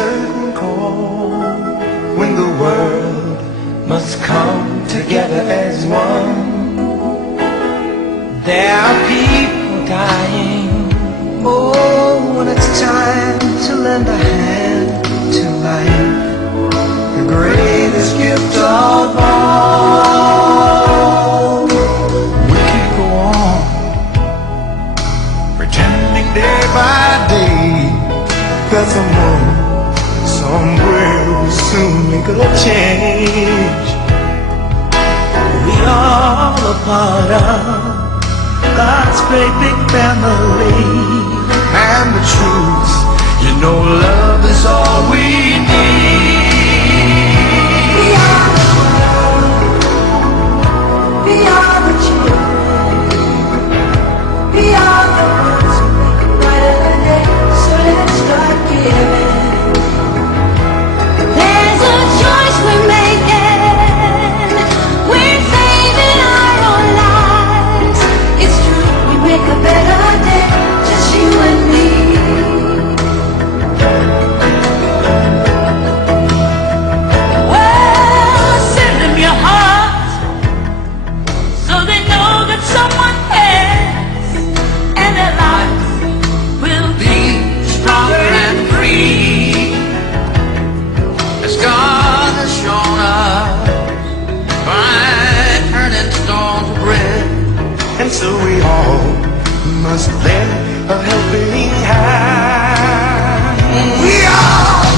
certain call when the world must come together as one. There are people dying. Oh, when it's time to lend a hand to life, the greatest gift of all. We can go on pretending day by day that somewhere will soon make a change. We are a part of God's great big family, and the truth, you know, love is all we need. We are the world. We are the children. We are the ones who make a brighter day. So let's start giving. There's a choice we're making. We're saving our own lives. It's true, we make a better day, just you and me. Well, send them your heart so they know that someone cares, and their lives will be Stronger and free, as God has shown us by turning stone to bread. And so we all must lend a helping hand. We are